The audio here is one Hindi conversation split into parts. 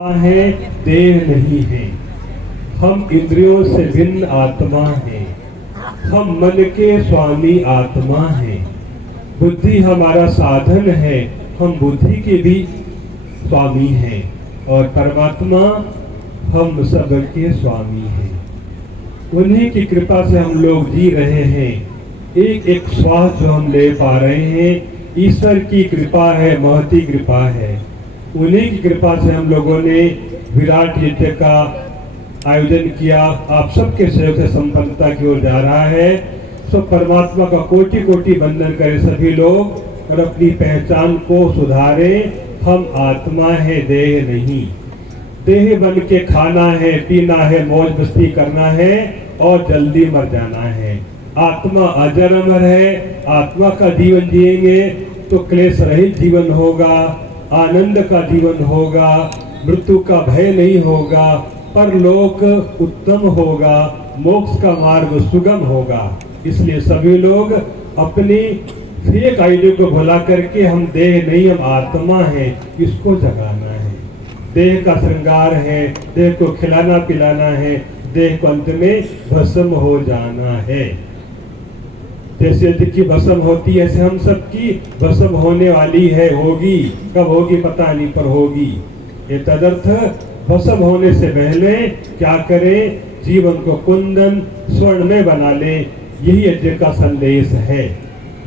है, देह नहीं है। हम इंद्रियों से भिन्न आत्मा है। हम मन के स्वामी आत्मा है। बुद्धि हमारा साधन है। हम बुद्धि के भी स्वामी हैं और परमात्मा हम सबके स्वामी हैं। उन्हीं की कृपा से हम लोग जी रहे हैं। एक एक श्वास जो हम ले पा रहे हैं, ईश्वर की कृपा है, महती कृपा है। उन्हीं की कृपा से हम लोगों ने विराट यज्ञ का आयोजन किया। आप सबके सहयोग से संपन्नता की ओर जा रहा है। सब परमात्मा का कोटि कोटि वंदन करें सभी लोग और अपनी पहचान को सुधारें। हम आत्मा है, देह नहीं। देह बन के खाना है, पीना है, मौज मस्ती करना है और जल्दी मर जाना है। आत्मा अजर अमर है। आत्मा का जीवन जिएंगे तो क्लेश रहित जीवन होगा, आनंद का जीवन होगा, मृत्यु का भय नहीं होगा, परलोक उत्तम होगा, मोक्ष का मार्ग सुगम होगा। इसलिए सभी लोग अपनी फेक आइडिया को भुला करके हम देह नहीं, हम आत्मा हैं, इसको जगाना है। देह का श्रृंगार है, देह को खिलाना पिलाना है, देह को अंत में भस्म हो जाना है। जैसे यज्ञ की भस्म होती है, ऐसे हम सबकी भस्म होने वाली है, होगी। कब होगी पता नहीं, पर होगी। ये तदर्थ भस्म होने से पहले क्या करें? जीवन को कुंदन स्वर्ण में बना ले। यही यज्ञ का संदेश है।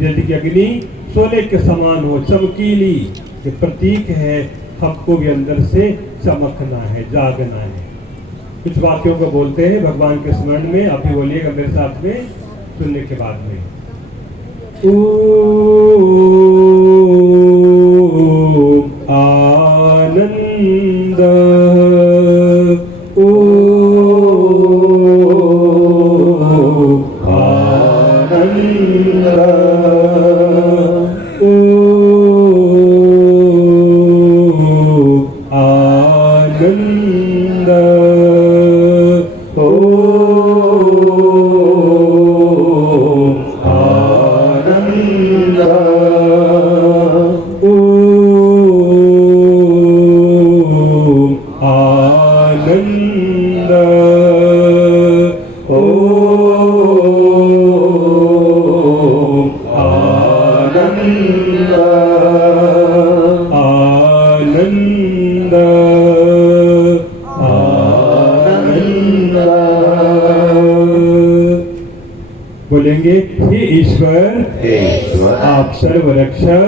यज्ञ की अग्नि सोने के समान हो, चमकीली, ये प्रतीक है। हमको भी अंदर से चमकना है, जागना है। कुछ वाक्यों को बोलते हैं भगवान के स्मरण में। आप भी बोलिएगा मेरे साथ में, सुनने के बाद में। ओम आनंद, ओम आनंद, ओम आनंद, बोलेंगे हे ईश्वर, आप सर्वरक्षक,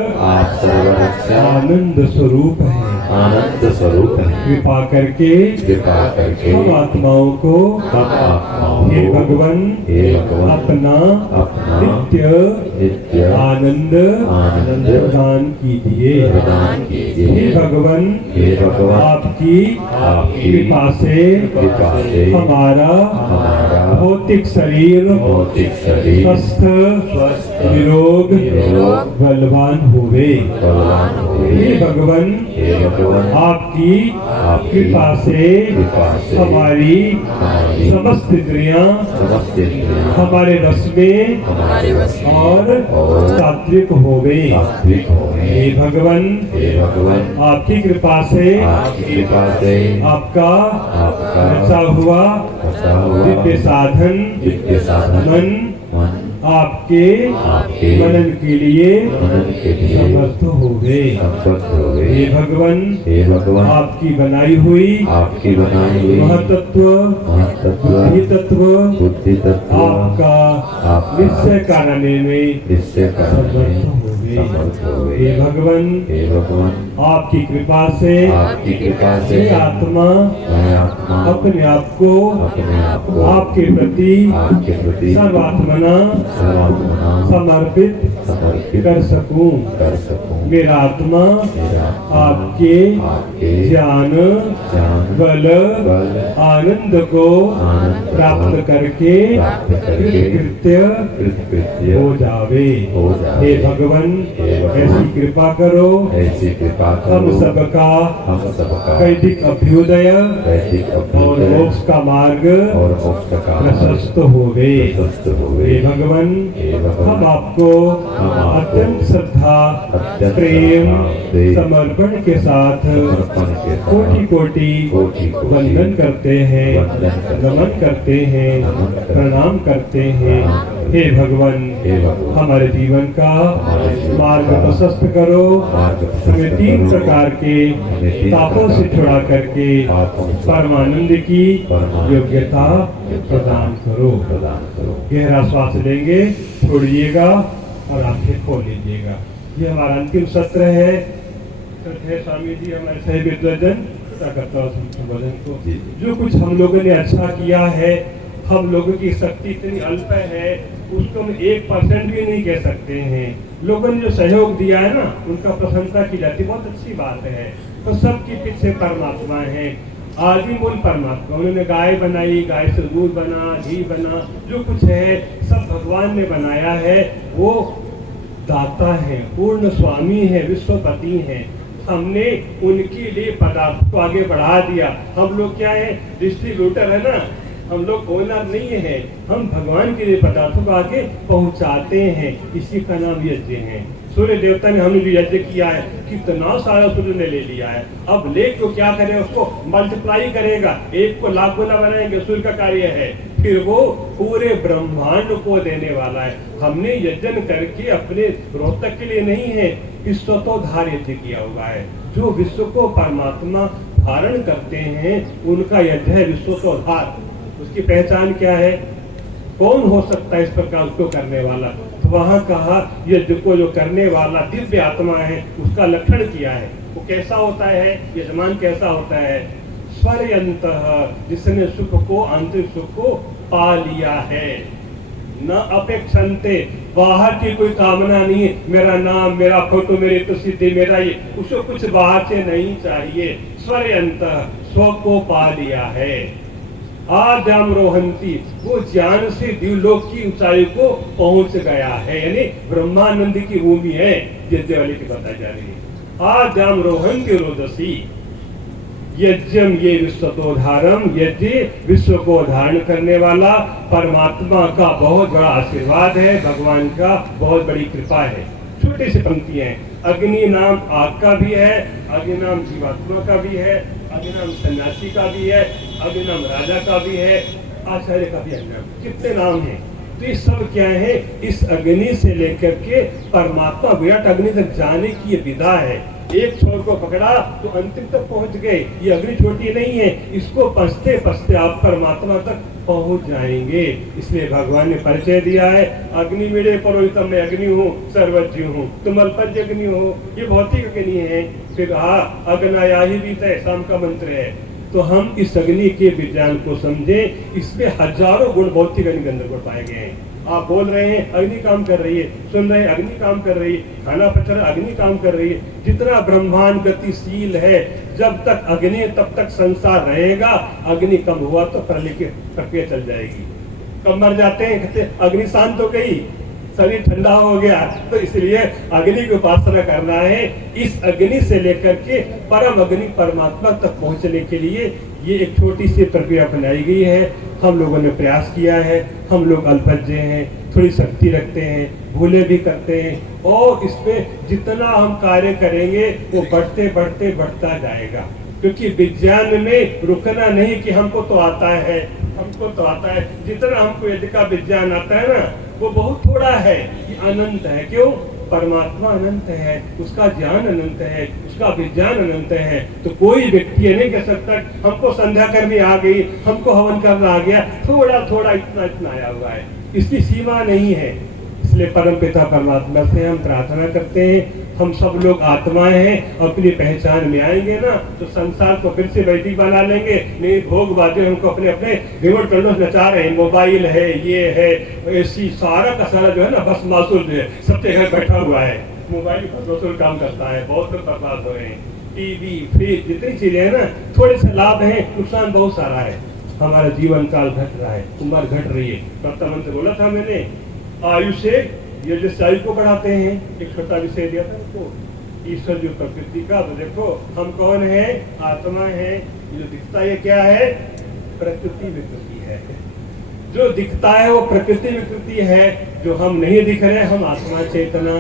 आनंद स्वरूप है, आनंद स्वरूप है। कृपा करके हम आत्माओं को हे भगवान अपना नित्य आनंद प्रदान कीजिए। हे भगवान आपकी कृपा से हमारा भौतिक शरीर स्वस्थ निरोग बलवान हुए। हे भगवान आपकी कृपा से हमारी समस्त इंद्रियां हमारे वश में और सात्विक हो गई। हे भगवान आपकी कृपा से आपका रचा हुआ दिव्य साधन मन आपके मनन के लिए समर्थ हो गए। हे भगवान आपकी बनाई हुई महतत्व बुद्धि तत्व आपका निश्चय कराने में समर्थ हो गए। हे भगवान आपकी कृपा से आत्मा अपने आप को आपके प्रति सर्वात्मना समर्पित कर सकूं। मेरा आत्मा आपके ज्ञान बल आनंद को प्राप्त करके कृत्य हो जावे। हे भगवान ऐसी कृपा करो, हम सबका वैदिक अभ्युदय और मोक्ष का मार्ग प्रशस्त हो गए। हे भगवान हम आपको अत्यंत श्रद्धा अत्यंत प्रेम श्रद्धा, प्रेम, समर्पण के साथ समर्पण के साथ कोटि कोटि कोटि वंदन करते हैं, वंदन करते हैं, नमन करते हैं, नमन करते हैं, प्रणाम करते हैं। प्रणाम करते हे हैं। भगवान, हे भगवान, हमारे जीवन का हमारे जीवन मार्ग का प्रशस्त करो, मार्ग प्रशस्त हमें तीन करो, प्रकार के हमें तीन तापों से प्रकार के छुड़ा करके तापों से परमानंद की परमानंद योग्यता प्रदान करो। प्रदान करो। गहरा श्वास लेंगे, छोड़िएगा और आंखें खोल लीजिएगा। ये हमारा अंतिम सत्र है। स्वामी जी हमारे सही विद्वजन करता हूँ संबोधन को। जी। जो कुछ हम लोगों ने अच्छा किया है, हम लोगों की शक्ति इतनी अल्प है, उसको हम 1% भी नहीं कह सकते हैं। लोगों ने जो सहयोग दिया है ना, उनका प्रशंसा की जाती है, बहुत अच्छी बात है। तो सबके पीछे परमात्मा है, आदि मूल परमात्मा। उन्होंने गाय बनाई, गाय से दूध बना, घी बना, जो कुछ है सब भगवान ने बनाया है। वो दाता है, पूर्ण स्वामी है, विश्वपति है। हमने उनके लिए पदार्थ को आगे बढ़ा दिया। हम लोग क्या है, डिस्ट्रीब्यूटर है ना, हम लोग ओनर नहीं है। हम भगवान के लिए पदार्थों को आगे पहुंचाते हैं, इसी का नाम यज्ञ है। सूर्य देवता ने हमने भी यज्ञ किया है, कितना सारा सूर्य ने ले लिया है। अब लेख को क्या करे, उसको मल्टीप्लाई करेगा, एक को लाख गुना बनाएंगे, सूर्य का कार्य है। फिर वो पूरे ब्रह्मांड को देने वाला है। हमने यज्ञ करके अपने रोहतक के लिए नहीं है, विश्वतोद्धार यज्ञ किया हुआ है। जो विश्व को परमात्मा धारण करते हैं, उनका यज्ञ है विश्वतोद्धार। उसकी पहचान क्या है, कौन हो सकता है इस प्रकार उसको करने वाला? तो वहां कहा यज्ञ को जो करने वाला दिव्य आत्मा है, उसका लक्षण किया है। वो कैसा होता है, यजमान कैसा होता है? स्वयंतः, जिसने सुख को, आंतरिक सुख को पा लिया है। न अपेक्षन्ते, बाहर की कोई कामना नहीं है, मेरा नाम, मेरा फोटो, मेरी प्रसिद्धि, मेरा ये, उसको कुछ बाहर से नहीं चाहिए। स्वयंतः, स्व को पा लिया है। आद्याम रोहंती, वो ज्ञान से दिवलोक की ऊंचाई को पहुंच गया है, यानी ब्रह्मानंद की भूमि है। यज्ञ वाली की बताई जा रही है। आद्याम रोहंती रोदसी यज्ञम ये विश्वतोधारम, यज्ञ विश्व को धारण करने वाला परमात्मा का बहुत बड़ा आशीर्वाद है, भगवान का बहुत बड़ी कृपा है। छोटी सी पंक्तियां हैं। अग्नि नाम आग का भी है, अग्नि नाम जीवात्मा का भी है, अग्नि नाम सन्यासी का भी है, अग्नि नाम राजा का भी है, आचार्य का भी है। कितने नाम हैं? तो ये सब क्या है, इस अग्नि से लेकर के परमात्मा विराट अग्नि तक जाने की ये विधा है। एक छोर को पकड़ा तो अंतिम तक पहुंच गए। ये अग्नि छोटी नहीं है, इसको पसते पसते आप परमात्मा तक पहुंच जाएंगे। इसलिए भगवान ने परिचय दिया है, अग्नि मेरे परोहितम, मैं अग्नि हूँ, सर्वज्ञ हूँ, तुम अल्पज्ञ अग्नि हो। ये भौतिक अग्नि है। फिर अग्नाया ही भी तय, शाम का मंत्र है। तो हम इस अग्नि के विज्ञान को समझें। इसमें हजारों गुण भौतिक अग्नि के अंदर गुण पाए गए हैं। आप बोल रहे हैं, अग्नि काम कर रही है, सुन रहे हैं, अग्नि काम कर रही है, खाना पच रहा, अग्नि काम कर रही है। जितना ब्रह्मांड गतिशील है, जब तक अग्नि तब तक संसार रहेगा। अग्नि कम हुआ तो प्रलय की प्रक्रिया चल जाएगी। कब मर जाते हैं, कहते अग्नि शांत हो गई, शरीर ठंडा हो गया। तो इसलिए अग्नि की उपासना करना है। इस अग्नि से लेकर के परम अग्नि परमात्मा तक पहुंचने के लिए ये एक छोटी सी प्रक्रिया अपनाई गई है। हम लोगों ने प्रयास किया है। हम लोग अल्पज्ञ हैं, थोड़ी शक्ति रखते हैं, भूले भी करते हैं, और इसमें जितना हम कार्य करेंगे वो बढ़ते बढ़ते बढ़ता जाएगा। क्योंकि विज्ञान में रुकना नहीं कि हमको तो आता है, हमको तो आता है। जितना हमको यज्ञ का विज्ञान आता है ना, वो बहुत थोड़ा है। ये अनंत है। क्यों? परमात्मा अनंत है, उसका ज्ञान अनंत है, उसका विज्ञान अनंत है। तो कोई व्यक्ति ये नहीं कह सकता हमको संध्या कर्मी आ गई, हमको हवन करना आ गया, थोड़ा थोड़ा इतना इतना आया हुआ है। इसकी सीमा नहीं है। इसलिए परम पिता परमात्मा से हम प्रार्थना करते हैं, हम सब लोग आत्माएं हैं, अपनी पहचान में आएंगे ना तो संसार को फिर से वैदिक बना लेंगे। नहीं, भोग बाजे हमको अपने अपने रिमोट कंट्रोल नचा रहे हैं, मोबाइल है, ये है, ऐसी सारा का सारा जो है ना, बस मासूल जो है सबके घर बैठा हुआ है, मोबाइल बस मासूल काम करता है। बहुत लोग बर्बाद हो रहे हैं। टीवी, फ्रिज, जितनी चीजें हैं ना, थोड़े से लाभ है, नुकसान बहुत सारा है। हमारा जीवन काल घट रहा है, उम्र घट रही है। प्रथम मंत्र बोला था मैंने, आयुष से ये जिस आयु को बढ़ाते हैं। एक छोटा विषय दिया था आपको, ईश्वर जो प्रकृति का। तो देखो हम कौन है, आत्मा है। जो दिखता है क्या है, प्रकृति विकृति है। जो दिखता है वो प्रकृति विकृति है। जो हम नहीं दिख रहे, हम आत्मा चेतना।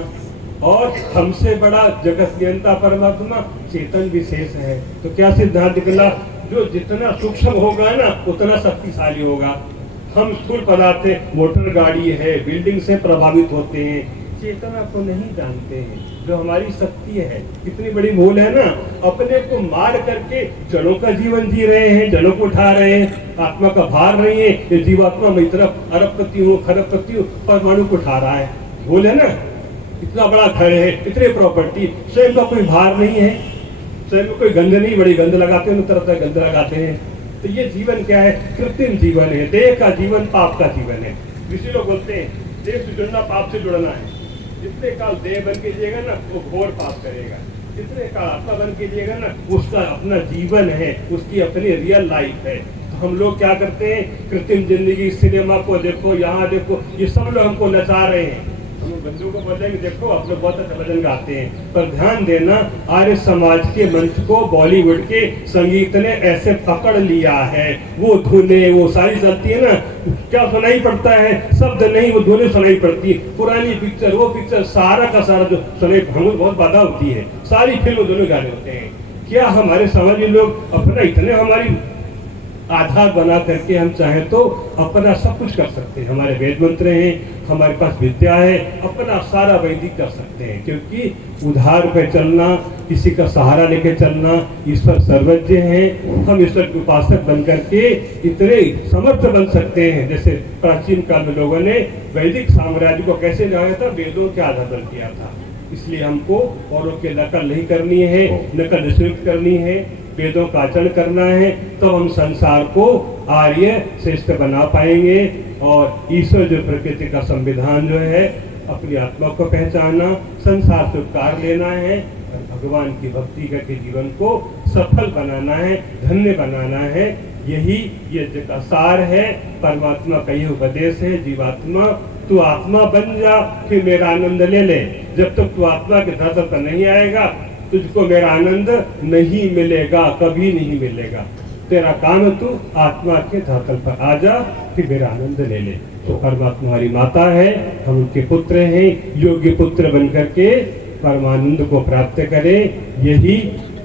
और हमसे बड़ा जगत नियंता परमात्मा चेतन विशेष है। तो क्या सिद्धांत निकला, जो जितना सूक्ष्म होगा ना उतना शक्तिशाली होगा। हम स्थूल पदार्थ है, मोटर गाड़ी है, बिल्डिंग से प्रभावित होते हैं, चेतना को नहीं जानते हैं जो हमारी शक्ति है। कितनी बड़ी भूल है ना, अपने को मार करके जड़ों का जीवन जी रहे हैं, जड़ों को उठा रहे हैं, आत्मा का भार नहीं है। ये जीवात्मा मेरी तरफ अरबपति हूँ, खरबपति हूँ, परमाणु को उठा रहा है। भूल है ना, इतना बड़ा घर है, इतने प्रॉपर्टी, स्वयं का कोई भार नहीं है, स्वयं कोई गंध नहीं, बड़ी गंध लगाते हैं, तरह तरह गंध लगाते हैं। तो ये जीवन क्या है, कृत्रिम जीवन है, देह का जीवन पाप का जीवन है। ऋषि लोग बोलते हैं देह से जुड़ना पाप से जुड़ना है। जितने काल देह बन के जिएगा ना वो घोर पाप करेगा, जितने काल आत्मा बन के जिएगा ना उसका अपना जीवन है, उसकी अपनी रियल लाइफ है। तो हम लोग क्या करते हैं, कृत्रिम जिंदगी, सिनेमा को देखो, यहाँ देखो, ये सब लोग हमको नचा रहे हैं। हम बंधु को बोलेंगे देखो आप लोग बहुत अच्छा भजन गाते हैं, पर ध्यान देना आर्य समाज के मंच को बॉलीवुड के संगीत ने ऐसे पकड़ लिया है। वो धुने वो सारी चलती है ना, क्या सुनाई पड़ता है, शब्द नहीं वो धुने सुनाई पड़ती है। पुरानी पिक्चर वो पिक्चर सारा का सारा जो सुनाई, हमें बहुत बाधा होती है, सारी फिल्म दोनों गाने होते हैं। क्या हमारे समाजी लोग अपना इतने हमारी आधार बना करके हम चाहे तो अपना सब कुछ कर सकते हैं। हमारे वेद मंत्र हैं, हमारे पास विद्या है, अपना सारा वैदिक कर सकते हैं, क्योंकि उधार पे चलना, किसी का सहारा लेके चलना, ईश्वर सर्वज्ञ हैं। हम ईश्वर के उपासक बन करके इतने समर्थ बन सकते हैं। जैसे प्राचीन काल में लोगों ने वैदिक साम्राज्य को कैसे लगाया था, वेदों के आधार पर किया था। इसलिए हमको औरों की नकल नहीं करनी है, नकल निषिद्ध करनी है, वेदों का आचरण करना है, तो हम संसार को आर्य श्रेष्ठ बना पाएंगे। और ईश्वर जो प्रकृति का संविधान जो है, अपनी आत्मा को पहचानना, संसार से उपकार लेना है और भगवान की भक्ति करके जीवन को सफल बनाना है, धन्य बनाना है। यही यज्ञ का सार है, परमात्मा का यह उपदेश है। जीवात्मा तू आत्मा बन जा, फिर मेरा आनंद ले ले। जब तक तू आत्मा के धरातल पर नहीं आएगा तुझको मेरा आनंद नहीं मिलेगा, कभी नहीं मिलेगा। तेरा काम तू आत्मा के धरातल पर आ जा, फिर मेरा आनंद ले ले। तो परमात्मा हमारी माता है, हम उनके पुत्र हैं, योग्य पुत्र बन करके परमानंद को प्राप्त करें। यही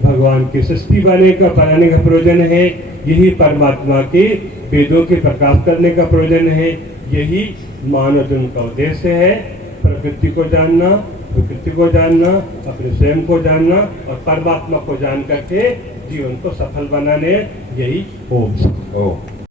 भगवान की सृष्टि बनाने का प्रयोजन है, यही परमात्मा के वेदों के प्रकाश करने का प्रयोजन है, यही मानव जन्म का उद्देश्य है। प्रकृति को जानना, प्रकृति को जानना, अपने स्वयं को जानना और परमात्मा को जान करके जीवन को सफल बनाने, यही ओम।